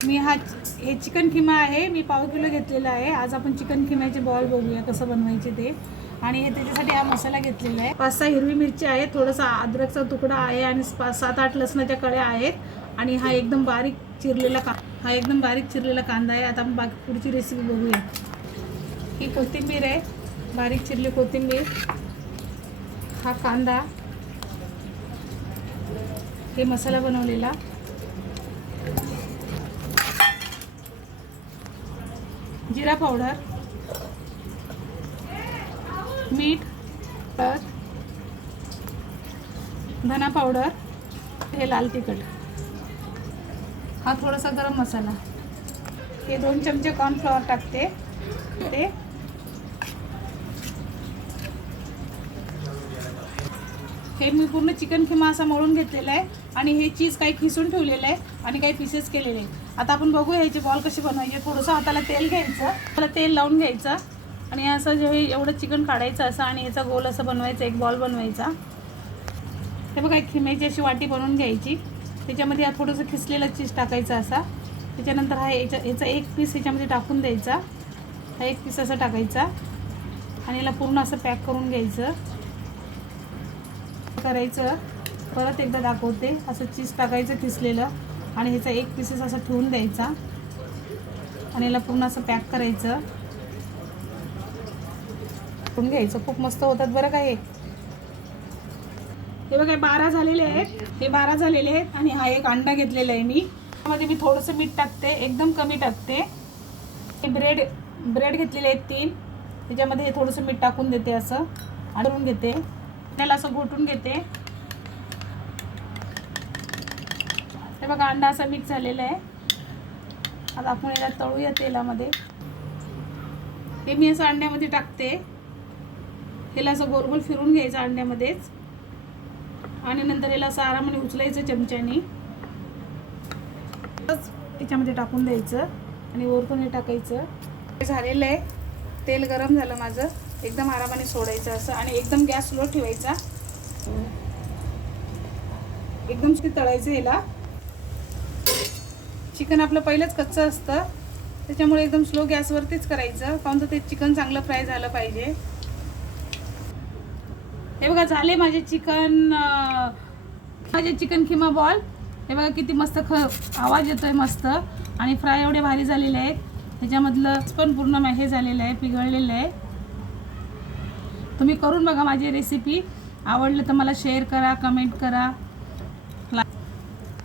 हे चिकन खिमा आहे, मी पाव किलो घेतलेला आहे। आज आपण चिकन खिम्याचे बॉल बघूया कसं बनवायचे ते। आणि हे त्याच्यासाठी हा मसाला घेतलेला आहे। 5-6 हिरवी मिरची आहे, थोडासा अद्रकचा तुकडा आहे आणि 7-8 लसणाच्या कळ्या आहेत। आणि हा एकदम बारीक चिरलेला कांदा आहे। आता आपण बाकी पुढची रेसिपी बघूया। ही कोथिंबीर आहे, बारीक चिरली कोथिंबीर, हा कांदा, हे मसाला बनवलेला, जीरा पावडर, मीठ, धना पावडर, हे लाल तिखट, हा थोडासा गरम मसाला, हे 2 चमचे कॉर्नफ्लॉवर टाकते ते, हे मी पूर्ण चिकन खिमा असा मळून घेतलेला आहे। आणि हे चीज काही खिसून ठेवलेलं आहे आणि काही पीसेस केलेले आहे। आता आपण बघूया ह्याचे बॉल कसे बनवायचे। थोडंसं हाताला तेल घ्यायचं, त्याला तेल लावून घ्यायचं आणि असं जे एवढं चिकन काढायचं असं आणि याचा गोल असं बनवायचा, एक बॉल बनवायचा। हे बघा, एक खिम्याची अशी वाटी बनवून घ्यायची, त्याच्यामध्ये हा थोडंसं खिसलेला चीज टाकायचा असा। त्याच्यानंतर हा याचा एक पीस ह्याच्यामध्ये टाकून द्यायचा, हा एक पीस असा टाकायचा आणि याला पूर्ण असं पॅक करून घ्यायचं करायचं। परत एकदा दाखवते, असं चीज टाकायचं खिसलेलं आणि ह्याचा एक पीसेस असं ठेवून द्यायचा आणि याला पूर्ण असं पॅक करायचं, ठेवून घ्यायचं। खूप मस्त होतात बरं का हे बघा 12 झालेले आहेत, हे 12 झालेले आहेत। आणि हा एक अंडा घेतलेला आहे मी, त्यामध्ये मी थोडंसं मीठ टाकते, एकदम कमी टाकते। हे ब्रेड घेतलेले आहेत 3, त्याच्यामध्ये हे थोडंसं मीठ टाकून देते, असं आढळून घेते, त्याला असं घोटून घेते। हे बघा, अंडा असा मिक्स झालेला आहे। आता आपण याला तळूया तेलामध्ये। हे मी असं अंड्यामध्ये टाकते, याला असं गोल गोल फिरून घ्यायचं अंड्यामध्येच आणि नंतर याला असं आरामाने उचलायचं चमच्याने, याच्यामध्ये टाकून द्यायचं आणि वरतून हे टाकायचं। हे झालेलं आहे, तेल गरम झालं माझं, एकदम आरामाने सोडायचं असं आणि एकदम गॅस स्लो ठेवायचा, एकदम तळायचं। याला चिकन आपलं पहिलंच कच्चं असतं, त्याच्यामुळे एकदम स्लो गॅसवरतीच करायचं, कारण तर ते चिकन चांगलं फ्राय झालं पाहिजे। हे बघा, झाले माझे चिकन खिमा बॉल। हे बघा किती मस्त आवाज येतोय मस्त, आणि फ्राय एवढे भारी झालेले आहेत, त्याच्यामधलं पण पूर्ण हे झालेलं आहे, पिघळलेलं आहे। तुम्ही करून बघा माझी रेसिपी, आवडलं तर मला शेअर करा, कमेंट करा।